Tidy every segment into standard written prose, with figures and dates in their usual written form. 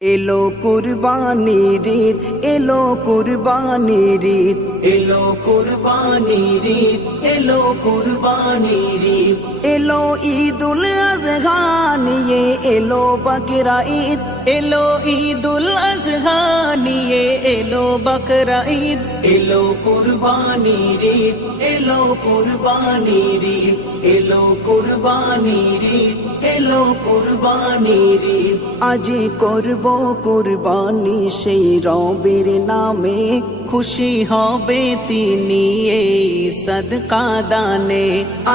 এলো কুরবানির ঈদ, এলো কুরবানির ঈদ, এলো কুরবানির ঈদ, এলো কুরবানির ঈদ, এলো ঈদুল আযহা নিয়ে এলো বকরা ঈদ, এলো ঈদুল আযহা নিয়ে এলো বকরা ঈদ, এলো কুরবানির ঈদ, এলো কুরবানির ঈদ, এলো কুরবানির ঈদ, এলো কুরবানির ঈদ। আজি করব কুরবানি সেই রবের নামে, খুশি হবে তিনি এই সদকা দানে।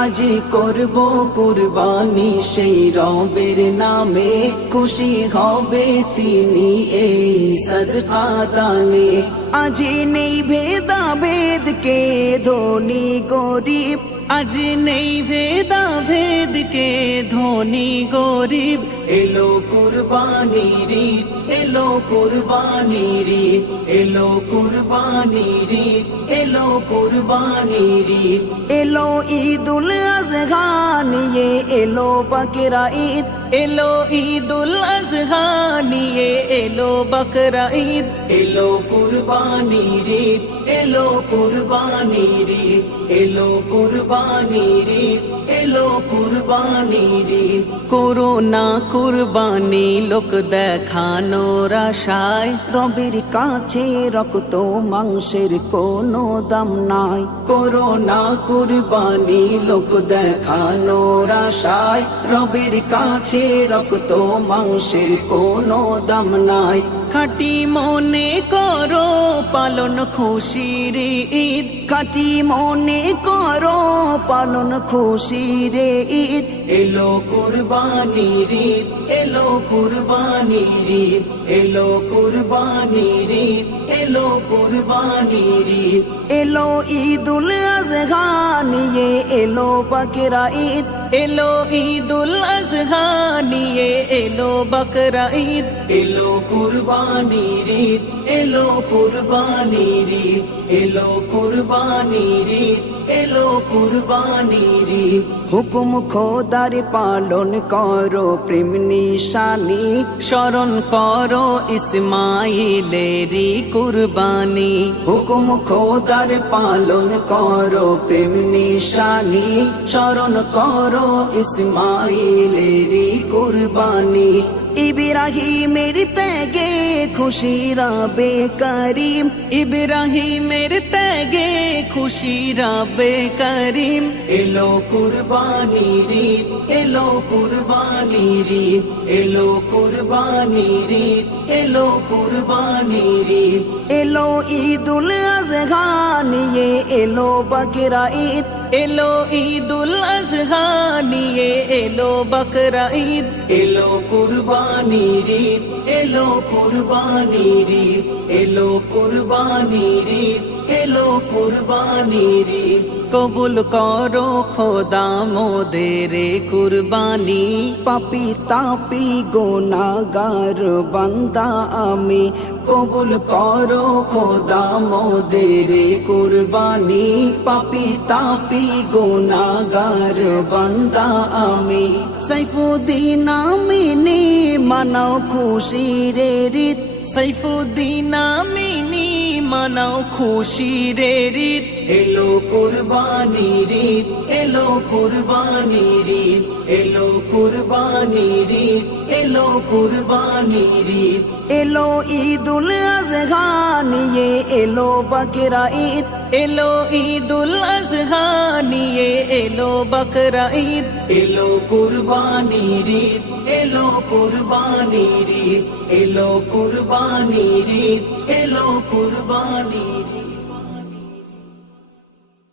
আজি করব কুরবানি সেই রবের নামে, খুশি হবে তিনি এই সদকা দানে। আজি নেই ভেদাভেদ কে ধনী গরিব, আজ নেই ভেদাভেদ কে ধনী গরিব, এলো কুরবানির ঈদ, এলো কুরবানির ঈদ, এলো কুরবানির ঈদ, এলো কুরবানির ঈদ, এলো ঈদুল আযহা নিয়ে এলো বকরা ঈদ, এলো ঈদুল আযহা নিয়ে এলো বকরা ঈদ, এলো কুরবানির ঈদ, এলো কুরবানির ঈদ, এলো কুরবানির ঈদ, এলো কুরবানির ঈদ। করোনা কুরবানি লোক দেখানোর আশায়, রবের কাছে রক্ত মাংসের কোনো দাম নাই। করোনা কুরবানি লোক দেখানোর আশায়, রবের কাছে রক্ত মাংসের কোনো দাম নাই। খাঁটি মনে করো পালন খুশির ঈদ, খাঁটি মনে করো পালন খুশির ঈদ, এলো কুরবানির ঈদ, এলো কুরবানির ঈদ, এলো কুরবানির ঈদ, এলো কুরবানির ঈদ, এলো ঈদুল আযহা নিয়ে এলো বকরা ঈদ, এলো ঈদুল আযহা নিয়ে এলো বকরা ঈদ, এলো কুরবানির ঈদ, এলো কুরবানির ঈদ, এলো কুরবানির ঈদ, এলো কুরবানির ঈদ। হুকুম খোদার পালন করো প্রেম নিশানি, স্মরণ করো ইসমাইলেরি কুরবানি। হুকুম খোদার পালন করো প্রেম নিশানি, স্মরণ করো ইসমাইলেরি কুরবানি। ইব্রাহিমের ত্যাগে খুশি রবে করিম, ইব্রাহিমের ত্যাগে খুশি রবে করিম, এলো কুরবানির ঈদ, এলো কুরবানির ঈদ, এলো কুরবানির ঈদ, এলো কুরবানির ঈদ, এলো ঈদুল আযহা নিয়ে এলো বকরা ঈদ, এলো ঈদুল আযহা নিয়ে এলো বকরা ঈদ, এলো কুরবানির ঈদ, এলো কুরবানির ঈদ, এলো কুরবানির ঈদ, এলো কুরবানির ঈদ। কবুল করো খোদা মোদের কুরবানি, পাপী তাপী গুনাহগার বান্দা আমি। কবুল করো খোদা মোদের কুরবানি, পাপী তাপী গুনাহগার বান্দা আমি। সাইফুদ্দিন আমিনী মানাও খুশির ঈদ, সাইফুদ্দিন আমিনী মানাও খুশির ঈদ, এলো কুরবানির ঈদ, এলো কুরবানির ঈদ, এলো কুরবানির ঈদ, এলো কুরবানির ঈদ, এলো ঈদুল আযহা নিয়ে এলো বকরা ঈদ, এলো ঈদুল আযহা নিয়ে এলো বকরা ঈদ, এলো কুরবানির ঈদ, এলো কুরবানির ঈদ, এলো কুরবানির ঈদ, এলো কুরবানির ঈদ।